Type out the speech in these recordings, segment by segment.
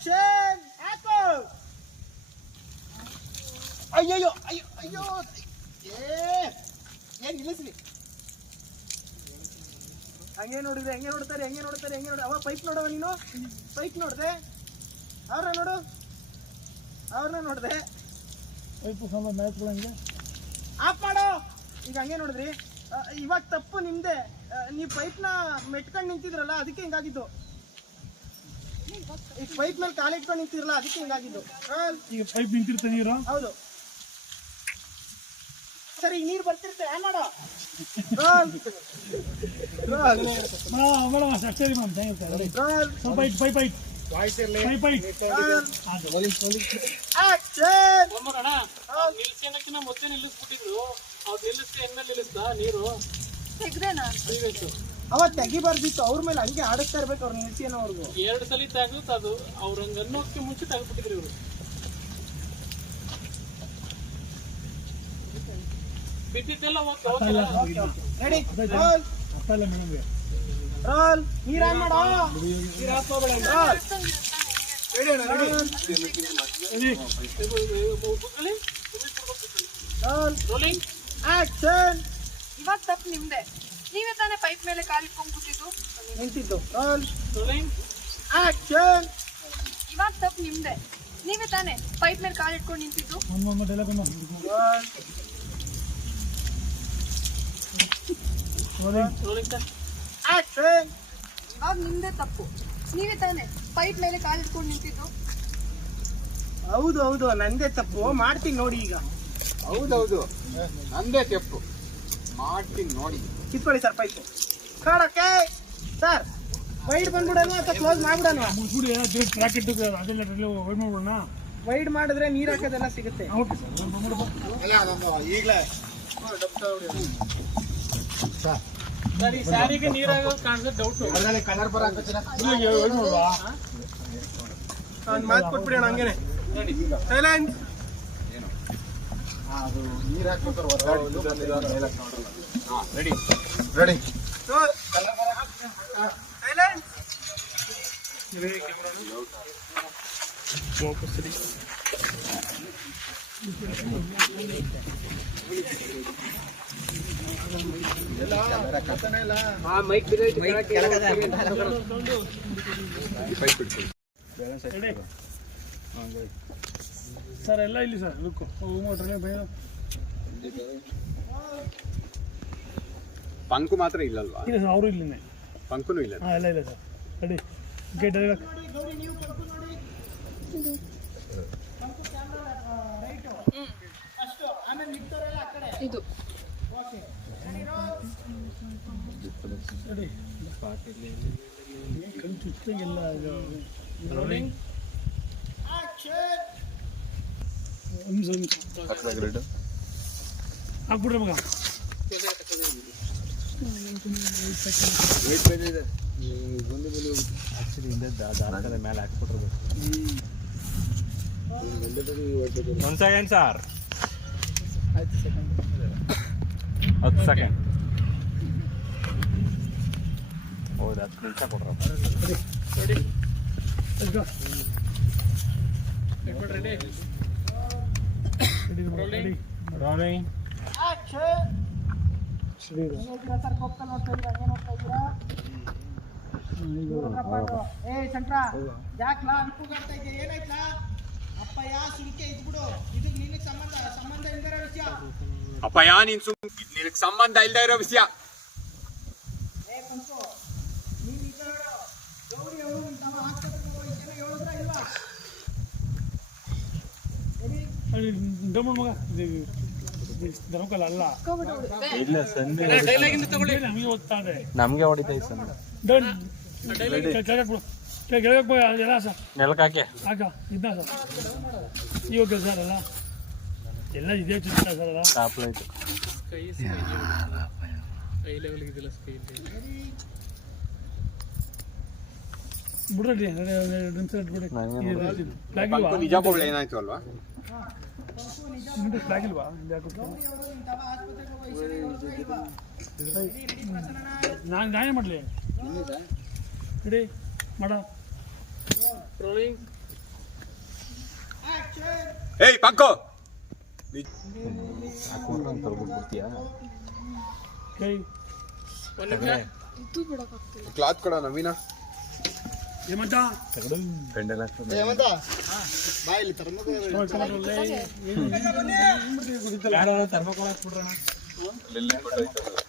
Action ಹಾಕು. ಅಯ್ಯಯ್ಯೋ ಅಯ್ಯೋ ಅಯ್ಯೋ ಏನ್ ನಿಲ್ಲಿಸ್ಲಿ. ಹಂಗೆ ನೋಡಿದ್ರೆ ಹೆಂಗೆ ನೋಡ್ತಾರೆ ಹೆಂಗೆ ನೋಡ್ತಾರೆ ಹೆಂಗೆ ನೋಡಿ. ಅವ ಪೈಪ್ ನೋಡವ ನೀನು ಪೈಪ್ ನೋಡ್ದೆ ಅವ್ರನ್ನ ನೋಡು ಅವ್ರನ್ನ ನೋಡ್ದೆ ಪೈಪು ಸಾಲ ಮ್ಯಾಚ್ಗಳಂಗೆ ಆಫ್ ಮಾಡೋ. ಈಗ ಹಂಗೆ ನೋಡಿದ್ರಿ ಇವಾಗ ತಪ್ಪು ನಿಮ್ದೆ. ನೀವು ಪೈಪ್ನ ಮೆಟ್ಕೊಂಡು ನಿಂತಿದ್ರಲ್ಲ ಅದಕ್ಕೆ ಹಿಂಗಾಗಿದ್ದು. ಈಗ ಪೈಪ್ ಮೇಲೆ ಕಾಲಿಟ್ಕೊಂಡು ನಿಂತಿರಲ್ಲ ಅದಕ್ಕೆ ಹಿಂಗಾಗಿದ್ದು. ಈಗ ಪೈಪ್ ನಿಂತಿರ್ತ ನೀರು. ಹೌದು ಸರಿ ಈಗ ನೀರು ಬರ್ತಿರುತ್ತೆ ಏನ್ ಮಾಡೋ. ಅಷ್ಟೇ ಸ್ವಲ್ಪ ಪೈಪ್ ಐಟ್ ಪೈಪ್ ಐಟ್ ಮತ್ತೆ ನಿಲ್ಲಿಸ್ಬಿಟ್ಟಿದ್ರು. ಅವ್ರು ನಿಲ್ಲಿಸ್ತಾ ಎನ್ಮೇಲೆ ನಿಲ್ಲಿಸ್ತಾ ನೀರು ಅವ ತೆಗಿಬಾರ್ದಿತ್ತು. ಅವ್ರ ಮೇಲೆ ಹಂಗೆ ಆಡಿಸ್ತಾ ಇರ್ಬೇಕು ಅವ್ರು ನಿಲ್ಸಿ ಅನ್ನೋರ್ಗು. 2 ಸಲ ತೆಗೆದು ಅದು ಅವ್ರ ಹಂಗ ಅನ್ನೋಕ್ಕೆ ಮುಂಚೆ ತೆಗೆದ್ಬಿಟ್ಟಿದ್ರು ಇವರು. ಬಿದ್ದಿದ್ದೆಲ್ಲ ರೆಡಿ ರೋಲ್ ಅಷ್ಟಲ್ಲ ಮೇಡಮ್ಗೆ ರೋಲ್ ನೀರ್ ಆನ್ ಮಾಡೋ. ನೀರ್ ಆಫ್ ಮಾಡಬೇಡ. Roll roll rolling action. ಇವಾಗ ತಪ್ಪು ನಿಮ್ದೆ. ನೀವೇ ತಾನೇ ಪೈಪ್ ಮೇಲೆ ಕಾಲಿಟ್ಕೊಂಡ್ಬಿಟ್ಟಿದ್ದು ನಿಂತಿದ್ದು. Roll rolling action. ಇವಾಗ ತಪ್ಪು ನಿಮ್ದೆ. ನೀವೇ ತಾನೇ ಪೈಪ್ ಮೇಲೆ ಕಾಲಿಟ್ಕೊಂಡು ನಿಂತಿದ್ದು. Rolling action. ಇವಾಗ ನಿಮ್ದೇ ತಪ್ಪು. ನೀವೇ ತಾನೇ ಪೈಪ್ ಮೇಲೆ ಕಾಲಿಟ್ಕೊಂಡು ನಿಂತಿದ್ದು. ಹೌದು ಹೌದು ನಂದೇ ತಪ್ಪು. ಮಾಡ್ತೀನಿ ನೋಡಿ ಈಗ. ಹೌದೌದು ನಂದೇ ತಪ್ಪು ಮಾಡ್ತೀನಿ ನೋಡಿ. ಕಿತ್ಕೊಳ್ಳಿ ಸರ್ ಪೈಪು ಕಾಡಕ್ಕೆ. ಸರ್ ವೈಡ್ ಬಂದ್ಬಿಡೋಣ ಅಥವಾ ಕ್ಲೋಸ್ ಮಾಡ್ಬಿಡೋಣ. ಬ್ರಾಕೆಟ್ ಅದೆಲ್ಲ ವೈಡ್ ಮಾಡ್ಬಿಡೋಣ. ವೈಡ್ ಮಾಡಿದ್ರೆ ನೀರ್ ಹಾಕೋದೆಲ್ಲ ಸಿಗುತ್ತೆ. ಓಕೆ ಸರ್ ಈಗಲೇ ಸರ್ ಈ ಸ್ಯಾರಿಗೆ ನೀರಾಗೋದು ಕಾಣಿಸೋದು ಡೌಟು. ಕಲರ್ ಬರಾಕ ಒಂದು ಮಾತು ಕೊಟ್ಬಿಡೋಣ ಹಂಗೇನೆ. ಸೈಲೆನ್ಸ್. ಅದು ನೀರು ಹಾಕ್ಬೇಕಾದ್ರೆ ರೆಡಿ ರೆಡಿ ಸೈಲೆನ್ಸ್. ಸರ್ ಎಲ್ಲ ಇಲ್ಲಿ ಸರ್ ಲುಕ್ಕು ಪಂಕು ಮಾತ್ರ ಇಲ್ಲಲ್ವಾ? ಇಲ್ಲ ಸರ್ ಅವರು ಇಲ್ಲಿನೇ ಪಂಕುನು ಇಲ್ಲ. ಹಾಂ ಎಲ್ಲ ಇಲ್ಲ ಸರ್ ರೆಡಿ ಗೇಟ್ ನೋಡಿ ನೀವು ಪಂಕು ನೋಡಿ. ಪಂಕು ಕ್ಯಾಮ್ರಾ ರೈಟು ಅಷ್ಟು. ಆಮೇಲೆ ನಿಂತವರೆಲ್ಲ ಆ ಕಡೆ. ಇದು ಓಕೆ ರೆಡಿ ರೋಲ್. ರೆಡಿ ಕಣ್ ಚುಚ್ಚಂಗೆಲ್ಲ ರೋಲಿಂಗ್ ಆಕ್ಷನ್. ಹಾಕ್ಬಿಡ್ರಿ ಮಗ. ಮೇಲೆ ಹಾಕ್ಬಿಟ್ರು. 1 ಸೆಕೆಂಡ್ ಸರ್. 10 ಸೆಕೆಂಡ್. ಹೌದು 10 ನಿಮಿಷ ಕೊಡ್ರ. Ready ready rolling action. Shri sir ಕೊಪ್ಪ ನೋಡ್ತಾ ಇದ್ದೀರಾ ಹಂಗೆ ನೋಡ್ತಾ ಇದ್ದೀರಾ. ಏ ಶಂಕರ ಯಾಕ್ಲಾ ಅನ್ಕೋಗಾಡ್ತಾ ಇದೆಯಾ. ಏನಾಯ್ತಾ ಅಪ್ಪಯ್ಯ ಸುಮ್ಕೆ ಇದ್ಬಿಡು. ಇದು ನಿನಗೆ ಸಂಬಂಧ ಇಲ್ದಿರೋ ವಿಷಯ. ಅಪ್ಪಯ್ಯ ನೀನ್ ನಿನಗೆ ಸಂಬಂಧ ಇಲ್ದೇ ಇರೋ ವಿಷಯ. ಏ ಪಂಕು ನೀನು ಈ ಥರ ಗೌರಿ ಅವರು ತಮ್ಮ ಆಸ್ಪತ್ರೆಗೆ ಹೋಗಿದ್ದೇನೆ ಹೇಳಿದ್ರ ಇಲ್ವಾ. ಡಮ್ಮು ಮಗ ಧರ್ಮಕಲ್ಲ ಅಲ್ಲ ಇಲ್ಲ ಸಂಜೆ ಡೈಲಾಗಿಂದ ತಗೊಳ್ಳಿ. ನಮಗೆ ಓದ್ತಾನೆ ನಮ್ಗೆ ಹೊಡಿತೈ ಸಂಜೆ. ಎಲ್ಲ ಸರ್ ನೆಲಕ್ಕೆ ಹಾಕಿ ಆಗ ಇದ್ದ ಸರ್ ಇವಾಗ ಸರ್ ಅಲ್ಲ ಎಲ್ಲ ಇದೇ ಚಿತ್ರ ಸರ್ ಅಲ್ಲ ಟಾಪ್ ಲೈಟ್ ಹೈ ಲೆವೆಲ್ ಇದೆಲ್ಲ ಸ್ಕೈ ಬಿಡ್ರಿ ಪಂಕು ನಿಜಾಪುರ ಏನಾಯ್ತು ಅಲ್ವಾ? ಫ್ಲಾಗ್ ಇಲ್ವಾ ನಾನು ನ್ಯಾಯ ಮಾಡಲಿ ಇಡೀ ಮಾಡ ರೋಲಿಂಗ್ ಏಯ್ ಪಂಕೋ ಹಾಕೊಂಡು ಅಂತ ಬಿಡ್ತೀಯಾ ಕೈ ಇದು ಬಿಡಕ್ಕಾಗ್ತಿಲ್ಲ. ಕ್ಲಾತ್ ಕೊಡ ನವೀನ ಹೇಮಂತ ತಗಡು ಪೆಂಡಲ್ ಹಾಕ್ತದೆ ತರ್ಮಕೊಳಕ್ಬಿಡ್ರಣ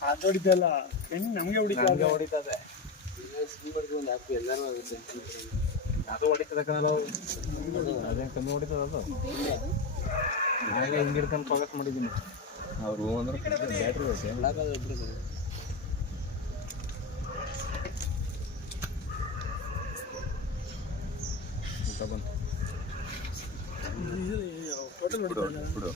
ಅದು ಹೊಡಿತಲ್ಲ ಹೆಣ್ಣು ನಮಗೆ ಹೊಡಿತಲ್ಲ ಹೊಡಿತದೆ ಅದು ಹೊಡಿತದೆ ಕಣಲ್ಲ ಅದೇ ಕಮ್ಮಿ ಹೊಡಿತದ ಅದು ಇವಾಗ ಹಿಂಗಿರ್ಕೊಂಡು ಫೋಕಸ್ ಮಾಡಿದ್ದೀನಿ ಅವ್ರು ಅಂದ್ರೆ ಬ್ಯಾಟ್ರಿ ಊಟ ಬಂತು ಹೋಟೆಲ್ ಹೊಡಿತಲ್ಲ